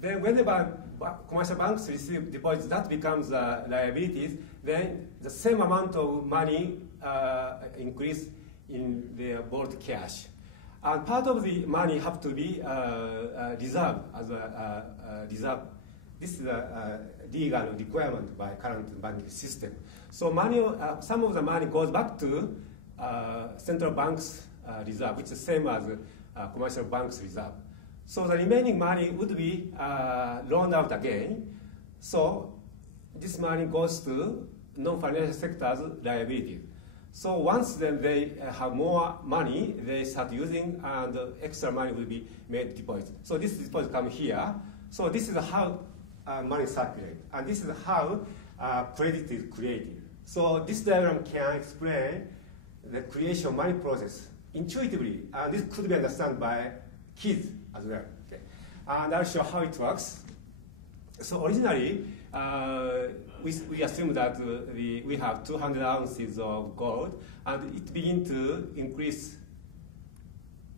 Then whenever commercial banks receive deposits, that becomes liabilities. Then the same amount of money increase in their borrowed cash. And part of the money have to be reserved as a reserve. This is a legal requirement by current banking system. So money, some of the money goes back to central bank's reserve, which is the same as commercial bank's reserve. So the remaining money would be loaned out again. So this money goes to non-financial sector's liability. So once then they have more money, they start using, and extra money will be made deposit. So this deposit come here. So this is how money circulates, and this is how credit is created. So this diagram can explain the creation of money process intuitively, and this could be understood by kids as well. Okay. And I'll show how it works. So originally, we assume that we have 200 ounces of gold, and it begins to increase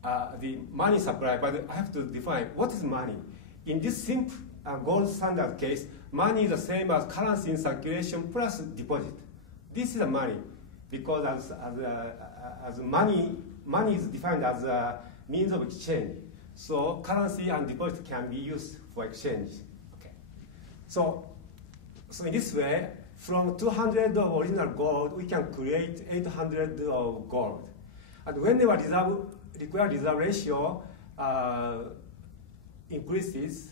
the money supply, but I have to define what is money. In this simple gold standard case, money is the same as currency in circulation plus deposit. This is the money, because as money is defined as a means of exchange. So currency and deposit can be used for exchange. Okay. So in this way, from 200 of original gold, we can create 800 of gold. And whenever required reserve ratio increases,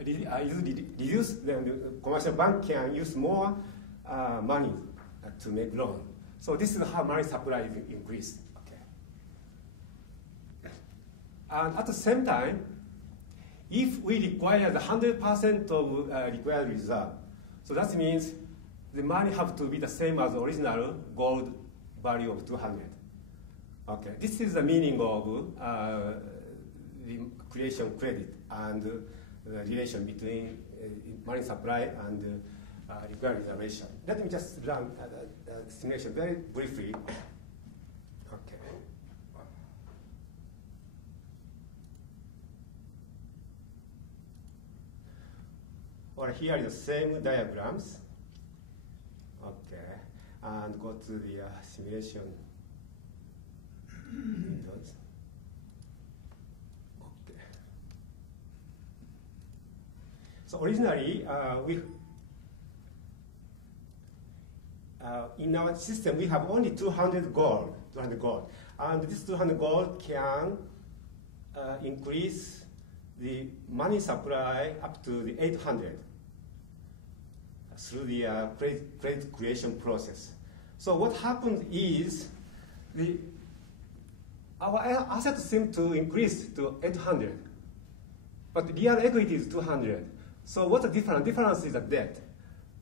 is reduced, then the commercial bank can use more money to make loan. So this is how money supply is increased. Okay. And at the same time, if we require the 100% of required reserve, so that means the money have to be the same as the original gold value of 200. Okay, this is the meaning of the creation of credit and the relation between money supply and required reservation. Let me just run the simulation very briefly. Okay. Or here is the same diagrams. Okay, and go to the simulation windows. Okay. So originally, in our system, we have only 200 gold, and this 200 gold can increase the money supply up to the 800 through the credit creation process. So what happened is our assets seem to increase to 800, but real equity is 200. So what's the difference? Difference is the debt.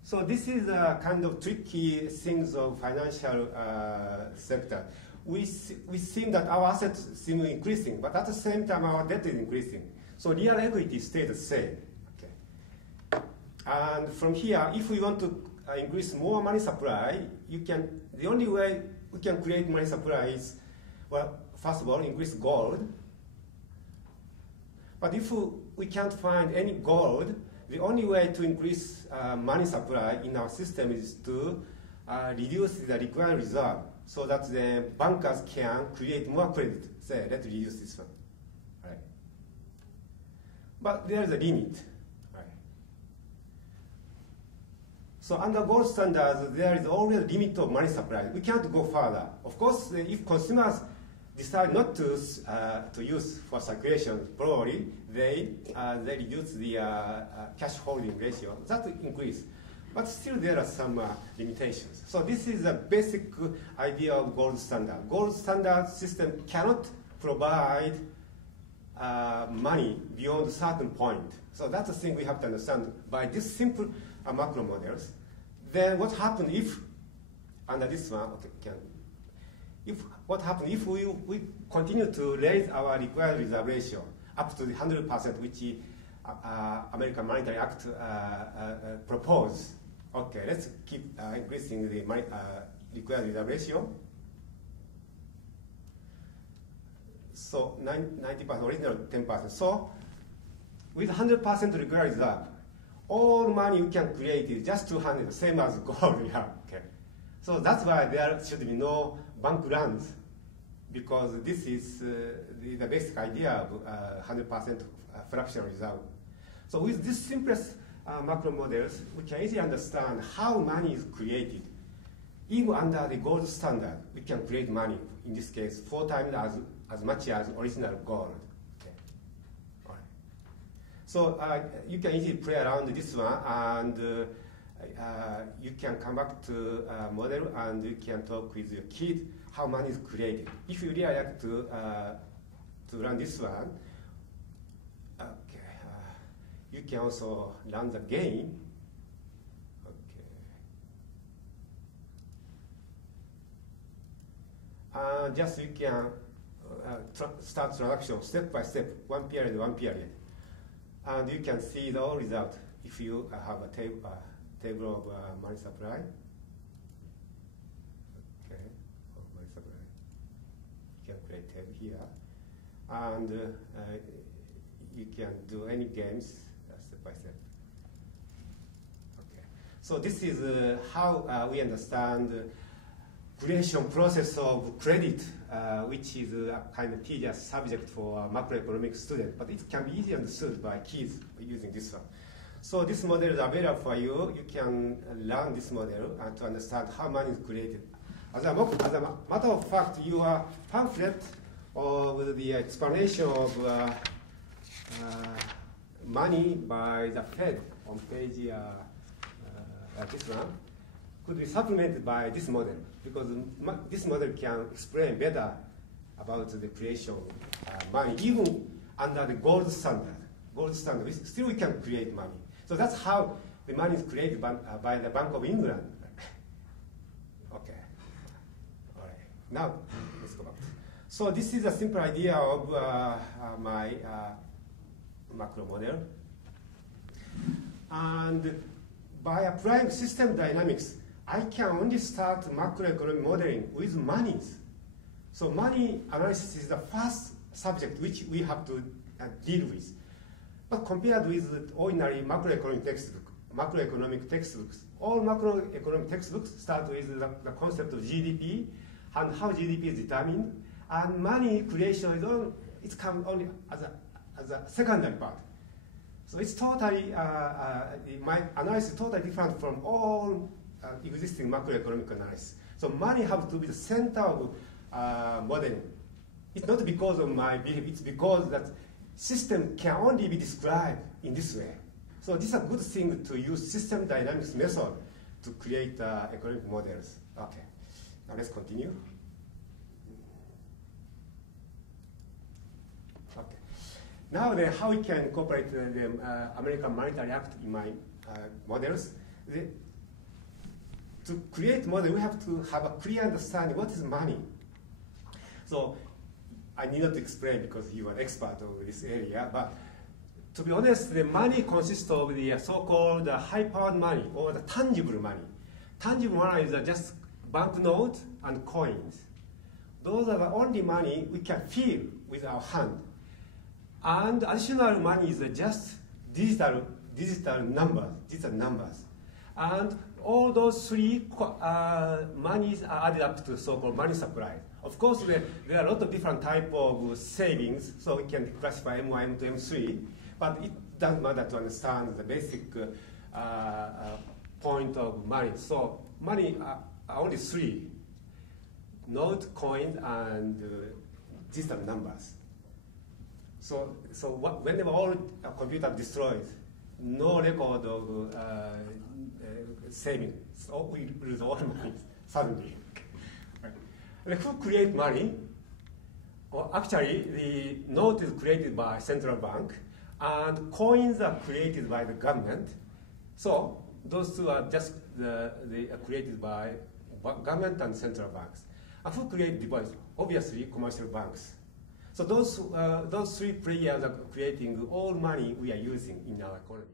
So this is a kind of tricky things of financial sector. We think that our assets seem increasing, but at the same time our debt is increasing. So real equity stays the same. Okay. And from here, if we want to increase more money supply, the only way we can create money supply is, well, first of all, increase gold. But if we can't find any gold, the only way to increase money supply in our system is to reduce the required reserve so that the bankers can create more credit. Say, let's reduce this one. Right? But there is a limit. Right? So under gold standards, there is always a limit of money supply. We can't go further. Of course, if consumers decide not to use for circulation, probably they reduce the cash holding ratio. That increase. But still there are some limitations. So this is a basic idea of gold standard. Gold standard system cannot provide money beyond a certain point. So that's the thing we have to understand by this simple macro models. Then what happens if, under this one, okay, what happens if we continue to raise our required reserve ratio up to the 100%, which American Monetary Act proposed? Okay, let's keep increasing the required reserve ratio. So 90%, original 10%. So with 100% liquid reserve, all money we can create is just 200, same as gold we have. Okay. So that's why there should be no bank runs, because this is the basic idea of 100% fractional reserve. So with this simplest macro models, we can easily understand how money is created. Even under the gold standard, we can create money, in this case, 4 times as much as original gold. Okay. All right. So you can easily play around this one, and you can come back to a model, and you can talk with your kid how money is created. If you really like to run this one, okay, you can also run the game. Just you can start transaction step by step, one period. And you can see the all result if you have a table of money supply. Okay, of money supply. You can create table here. And you can do any games step by step. Okay, so this is how we understand creation process of credit, which is a kind of tedious subject for a macroeconomic student, but it can be easily understood by kids using this one. So this model is available for you. You can learn this model and to understand how money is created. As a matter of fact, your pamphlet with the explanation of money by the Fed on page this one could be supplemented by this model, because this model can explain better about the creation of money, even under the gold standard. Still we can create money. So that's how the money is created by the Bank of England. Okay. All right. Now, let's go back. So this is a simple idea of my macro model. And by applying system dynamics, I can only start macroeconomic modeling with monies. So money analysis is the first subject which we have to deal with. But compared with ordinary macroeconomic textbooks, all macroeconomic textbooks start with the concept of GDP and how GDP is determined, and money creation is it's come only as a secondary part. So it's totally my analysis is totally different from all existing macroeconomic analysis. So money has to be the center of modeling. It's not because of my belief, it's because that system can only be described in this way. So this is a good thing to use system dynamics method to create economic models. Okay, now let's continue. Okay, now then how we can incorporate the American Monetary Act in my models. To create model, we have to have a clear understanding what is money. So I need not to explain because you are an expert of this area, but to be honest, the money consists of the so-called high-powered money or the tangible money. Tangible money is just banknotes and coins. Those are the only money we can feel with our hand. And additional money is just digital numbers. And all those three monies are added up to the so-called money supply. Of course, there are a lot of different types of savings, so we can classify M1, M2, M3, but it doesn't matter to understand the basic point of money. So money are only three: note, coin, and digital numbers. So whenever all computer destroys, no record of saving. So we lose all money suddenly. Right. Who create money? Well, actually, the note is created by central bank, and coins are created by the government. So those two are just they are created by government and central banks. And who create deposits? Obviously, commercial banks. So those three players are creating all money we are using in our economy.